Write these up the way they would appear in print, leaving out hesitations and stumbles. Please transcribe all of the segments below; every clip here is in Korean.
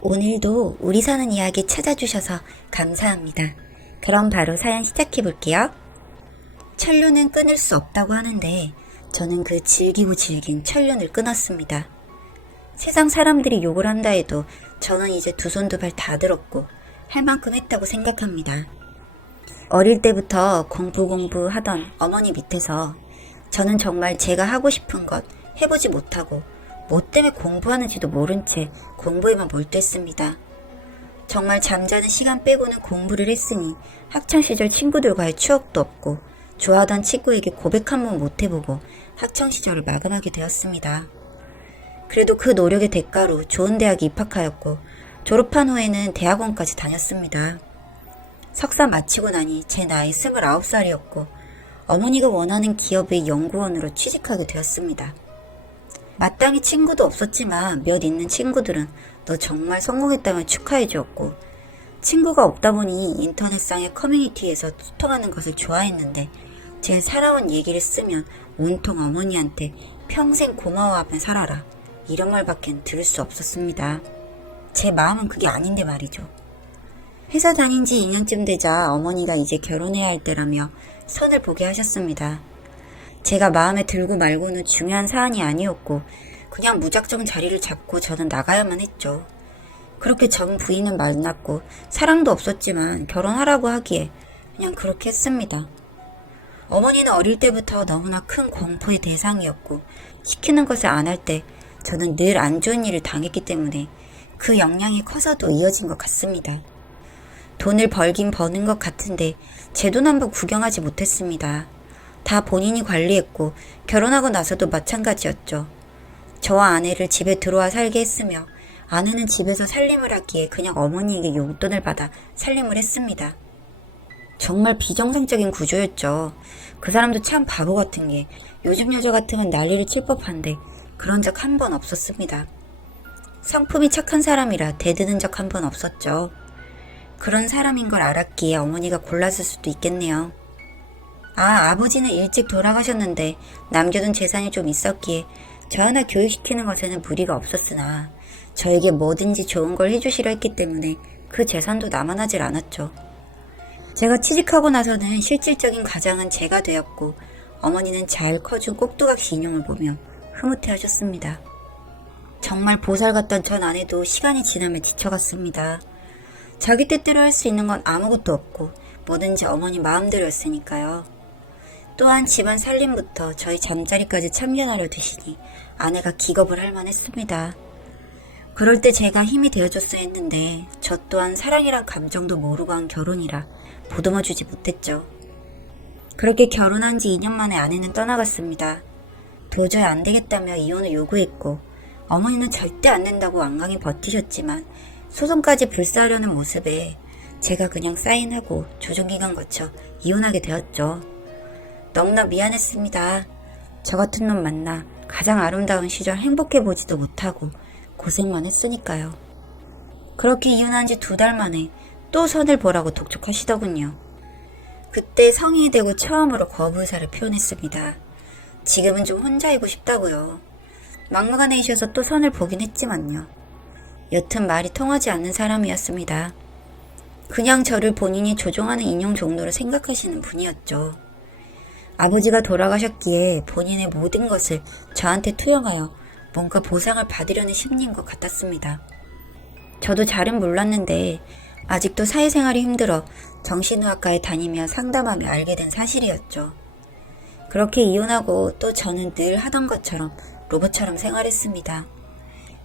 오늘도 우리 사는 이야기 찾아주셔서 감사합니다. 그럼 바로 사연 시작해볼게요. 철륜은 끊을 수 없다고 하는데 저는 그 질기고 질긴 철륜을 끊었습니다. 세상 사람들이 욕을 한다 해도 저는 이제 두 손 두 발 다 들었고 할 만큼 했다고 생각합니다. 어릴 때부터 공부 하던 어머니 밑에서 저는 정말 제가 하고 싶은 것 해보지 못하고 뭐 때문에 공부하는지도 모른 채 공부에만 몰두했습니다. 정말 잠자는 시간 빼고는 공부를 했으니 학창시절 친구들과의 추억도 없고 좋아하던 친구에게 고백 한 번 못 해보고 학창시절을 마감하게 되었습니다. 그래도 그 노력의 대가로 좋은 대학에 입학하였고 졸업한 후에는 대학원까지 다녔습니다. 석사 마치고 나니 제 나이 29살이었고 어머니가 원하는 기업의 연구원으로 취직하게 되었습니다. 마땅히 친구도 없었지만 몇 있는 친구들은 너 정말 성공했다며 축하해 주었고 친구가 없다 보니 인터넷상의 커뮤니티에서 소통하는 것을 좋아했는데 제 살아온 얘기를 쓰면 온통 어머니한테 평생 고마워하며 살아라 이런 말밖엔 들을 수 없었습니다. 제 마음은 그게 아닌데 말이죠. 회사 다닌 지 2년쯤 되자 어머니가 이제 결혼해야 할 때라며 선을 보게 하셨습니다. 제가 마음에 들고 말고는 중요한 사안이 아니었고 그냥 무작정 자리를 잡고 저는 나가야만 했죠. 그렇게 전 부인은 만났고 사랑도 없었지만 결혼하라고 하기에 그냥 그렇게 했습니다. 어머니는 어릴 때부터 너무나 큰 공포의 대상이었고 시키는 것을 안 할 때 저는 늘 안 좋은 일을 당했기 때문에 그 영향이 커서도 이어진 것 같습니다. 돈을 벌긴 버는 것 같은데 제 돈 한번 구경하지 못했습니다. 다 본인이 관리했고 결혼하고 나서도 마찬가지였죠. 저와 아내를 집에 들어와 살게 했으며 아내는 집에서 살림을 하기에 그냥 어머니에게 용돈을 받아 살림을 했습니다. 정말 비정상적인 구조였죠. 그 사람도 참 바보 같은 게 요즘 여자 같으면 난리를 칠 법한데 그런 적 한 번 없었습니다. 성품이 착한 사람이라 대드는 적 한 번 없었죠. 그런 사람인 걸 알았기에 어머니가 골랐을 수도 있겠네요. 아버지는 일찍 돌아가셨는데 남겨둔 재산이 좀 있었기에 저 하나 교육시키는 것에는 무리가 없었으나 저에게 뭐든지 좋은 걸 해주시려 했기 때문에 그 재산도 남아나질 않았죠. 제가 취직하고 나서는 실질적인 가장은 제가 되었고 어머니는 잘 커준 꼭두각시 인형을 보며 흐뭇해 하셨습니다. 정말 보살 같던 전 아내도 시간이 지나면 지쳐갔습니다. 자기 뜻대로 할 수 있는 건 아무것도 없고 뭐든지 어머니 마음대로였으니까요. 또한 집안 살림부터 저희 잠자리까지 참견하려 드시니 아내가 기겁을 할 만했습니다. 그럴 때 제가 힘이 되어줬어야 했는데 저 또한 사랑이란 감정도 모르고 한 결혼이라 보듬어주지 못했죠. 그렇게 결혼한 지 2년 만에 아내는 떠나갔습니다. 도저히 안 되겠다며 이혼을 요구했고 어머니는 절대 안 된다고 완강히 버티셨지만 소송까지 불사하려는 모습에 제가 그냥 사인하고 조정기간 거쳐 이혼하게 되었죠. 너무나 미안했습니다. 저 같은 놈 만나 가장 아름다운 시절 행복해보지도 못하고 고생만 했으니까요. 그렇게 이혼한 지 2달 만에 또 선을 보라고 독촉하시더군요. 그때 성인이 되고 처음으로 거부 의사를 표현했습니다. 지금은 좀 혼자이고 싶다고요. 막무가내이셔서 또 선을 보긴 했지만요. 여튼 말이 통하지 않는 사람이었습니다. 그냥 저를 본인이 조종하는 인형 종로로 생각하시는 분이었죠. 아버지가 돌아가셨기에 본인의 모든 것을 저한테 투영하여 뭔가 보상을 받으려는 심리인 것 같았습니다. 저도 잘은 몰랐는데 아직도 사회생활이 힘들어 정신의학과에 다니며 상담하며 알게 된 사실이었죠. 그렇게 이혼하고 또 저는 늘 하던 것처럼 로봇처럼 생활했습니다.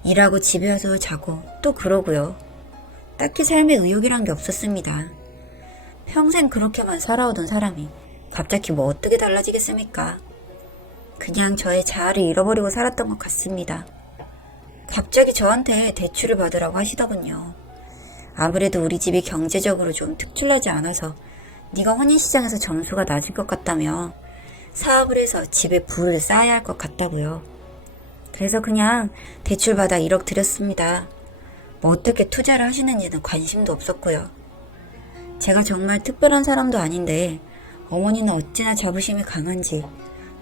일하고 집에 와서 자고 또 그러고요. 딱히 삶에 의욕이란 게 없었습니다. 평생 그렇게만 살아오던 사람이 갑자기 뭐 어떻게 달라지겠습니까? 그냥 저의 자아를 잃어버리고 살았던 것 같습니다. 갑자기 저한테 대출을 받으라고 하시더군요. 아무래도 우리 집이 경제적으로 좀 특출나지 않아서 네가 혼인시장에서 점수가 낮을 것 같다며 사업을 해서 집에 부를 쌓아야 할 것 같다고요. 그래서 그냥 대출받아 1억 드렸습니다. 뭐 어떻게 투자를 하시는지는 관심도 없었고요. 제가 정말 특별한 사람도 아닌데 어머니는 어찌나 자부심이 강한지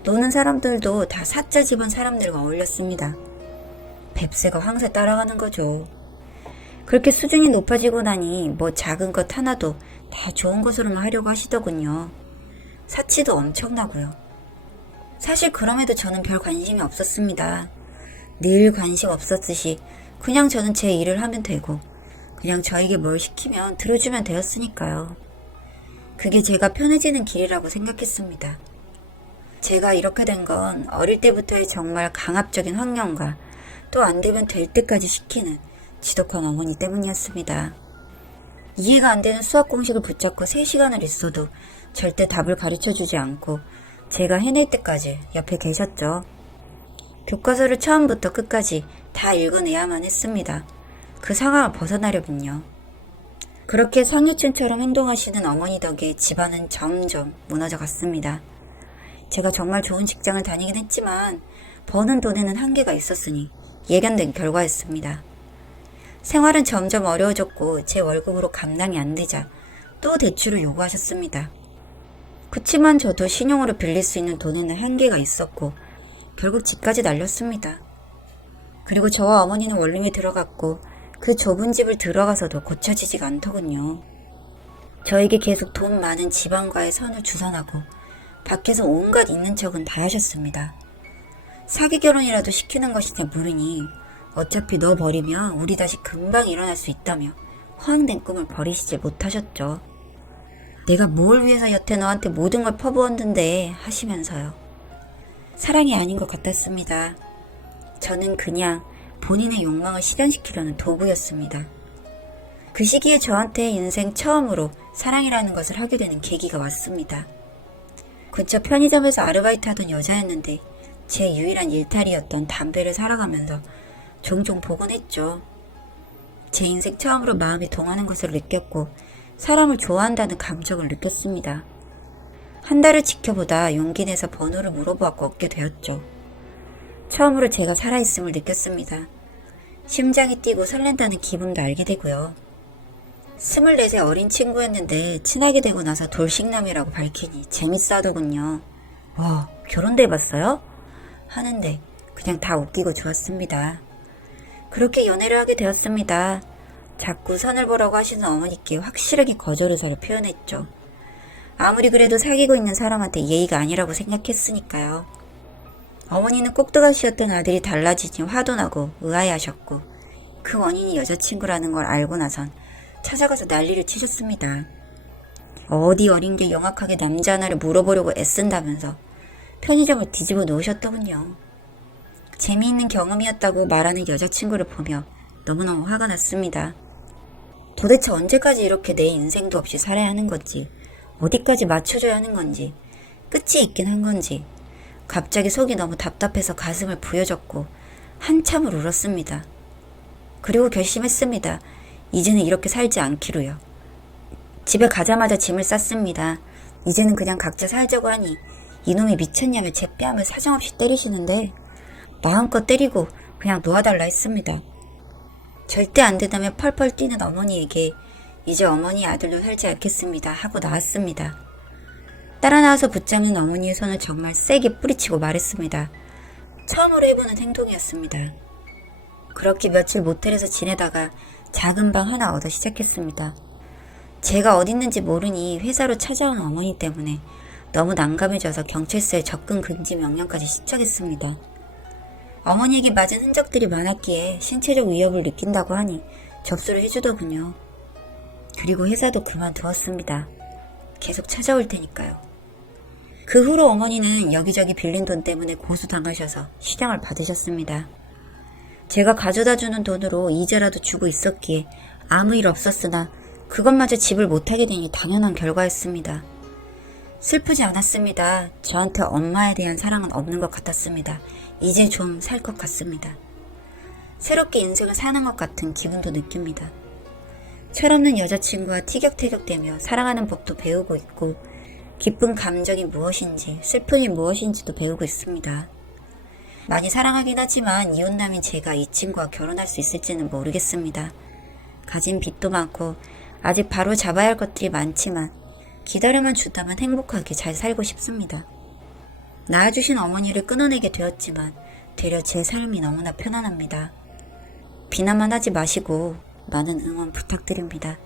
노는 사람들도 다 사짜 집안 사람들과 어울렸습니다. 뱁새가 황새 따라가는 거죠. 그렇게 수준이 높아지고 나니 뭐 작은 것 하나도 다 좋은 것으로만 하려고 하시더군요. 사치도 엄청나고요. 사실 그럼에도 저는 별 관심이 없었습니다. 늘 관심 없었듯이 그냥 저는 제 일을 하면 되고 그냥 저에게 뭘 시키면 들어주면 되었으니까요. 그게 제가 편해지는 길이라고 생각했습니다. 제가 이렇게 된 건 어릴 때부터의 정말 강압적인 환경과 또 안 되면 될 때까지 시키는 지독한 어머니 때문이었습니다. 이해가 안 되는 수학 공식을 붙잡고 3시간을 있어도 절대 답을 가르쳐주지 않고 제가 해낼 때까지 옆에 계셨죠. 교과서를 처음부터 끝까지 다 읽어내야만 했습니다. 그 상황을 벗어나려면요. 그렇게 상류층처럼 행동하시는 어머니 덕에 집안은 점점 무너져 갔습니다. 제가 정말 좋은 직장을 다니긴 했지만 버는 돈에는 한계가 있었으니 예견된 결과였습니다. 생활은 점점 어려워졌고 제 월급으로 감당이 안 되자 또 대출을 요구하셨습니다. 그치만 저도 신용으로 빌릴 수 있는 돈에는 한계가 있었고 결국 집까지 날렸습니다. 그리고 저와 어머니는 원룸에 들어갔고 그 좁은 집을 들어가서도 고쳐지지가 않더군요. 저에게 계속 돈 많은 집안과의 선을 주선하고 밖에서 온갖 있는 척은 다 하셨습니다. 사기 결혼이라도 시키는 것이냐 물으니 어차피 너 버리면 우리 다시 금방 일어날 수 있다며 허황된 꿈을 버리시지 못하셨죠. 내가 뭘 위해서 여태 너한테 모든 걸 퍼부었는데 하시면서요. 사랑이 아닌 것 같았습니다. 저는 그냥 본인의 욕망을 실현시키려는 도구였습니다. 그 시기에 저한테 인생 처음으로 사랑이라는 것을 하게 되는 계기가 왔습니다. 근처 편의점에서 아르바이트 하던 여자였는데 제 유일한 일탈이었던 담배를 살아가면서 종종 보곤 했죠. 제 인생 처음으로 마음이 동하는 것을 느꼈고 사람을 좋아한다는 감정을 느꼈습니다. 한 달을 지켜보다 용기 내서 번호를 물어보았고 얻게 되었죠. 처음으로 제가 살아있음을 느꼈습니다. 심장이 뛰고 설렌다는 기분도 알게 되고요. 24세 어린 친구였는데 친하게 되고 나서 돌싱남이라고 밝히니 재밌어 하더군요. 와, 결혼도 해봤어요? 하는데 그냥 다 웃기고 좋았습니다. 그렇게 연애를 하게 되었습니다. 자꾸 선을 보라고 하시는 어머니께 확실하게 거절 의사를 표현했죠. 아무리 그래도 사귀고 있는 사람한테 예의가 아니라고 생각했으니까요. 어머니는 꼭두각시였던 아들이 달라지니 화도 나고 의아해하셨고 그 원인이 여자친구라는 걸 알고 나선 찾아가서 난리를 치셨습니다. 어디 어린 게 영악하게 남자 하나를 물어보려고 애쓴다면서 편의점을 뒤집어 놓으셨더군요. 재미있는 경험이었다고 말하는 여자친구를 보며 너무너무 화가 났습니다. 도대체 언제까지 이렇게 내 인생도 없이 살아야 하는 건지, 어디까지 맞춰줘야 하는 건지, 끝이 있긴 한 건지, 갑자기 속이 너무 답답해서 가슴을 부여잡고 한참을 울었습니다. 그리고 결심했습니다. 이제는 이렇게 살지 않기로요. 집에 가자마자 짐을 쌌습니다. 이제는 그냥 각자 살자고 하니 이놈이 미쳤냐며 제 뺨을 사정없이 때리시는데 마음껏 때리고 그냥 놓아달라 했습니다. 절대 안 된다며 펄펄 뛰는 어머니에게 이제 어머니 아들도 살지 않겠습니다 하고 나왔습니다. 따라 나와서 붙잡는 어머니의 손을 정말 세게 뿌리치고 말했습니다. 처음으로 해보는 행동이었습니다. 그렇게 며칠 모텔에서 지내다가 작은 방 하나 얻어 시작했습니다. 제가 어딨는지 모르니 회사로 찾아온 어머니 때문에 너무 난감해져서 경찰서에 접근 금지 명령까지 시작했습니다. 어머니에게 맞은 흔적들이 많았기에 신체적 위협을 느낀다고 하니 접수를 해주더군요. 그리고 회사도 그만두었습니다. 계속 찾아올 테니까요. 그 후로 어머니는 여기저기 빌린 돈 때문에 고소당하셔서 실형을 받으셨습니다. 제가 가져다주는 돈으로 이자라도 주고 있었기에 아무 일 없었으나 그것마저 집을 못하게 되니 당연한 결과였습니다. 슬프지 않았습니다. 저한테 엄마에 대한 사랑은 없는 것 같았습니다. 이제 좀 살 것 같습니다. 새롭게 인생을 사는 것 같은 기분도 느낍니다. 철없는 여자친구와 티격태격대며 사랑하는 법도 배우고 있고 기쁜 감정이 무엇인지 슬픔이 무엇인지도 배우고 있습니다. 많이 사랑하긴 하지만 이혼남인 제가 이 친구와 결혼할 수 있을지는 모르겠습니다. 가진 빚도 많고 아직 바로 잡아야 할 것들이 많지만 기다려만 준다면 행복하게 잘 살고 싶습니다. 낳아주신 어머니를 끊어내게 되었지만 되려 제 삶이 너무나 편안합니다. 비난만 하지 마시고 많은 응원 부탁드립니다.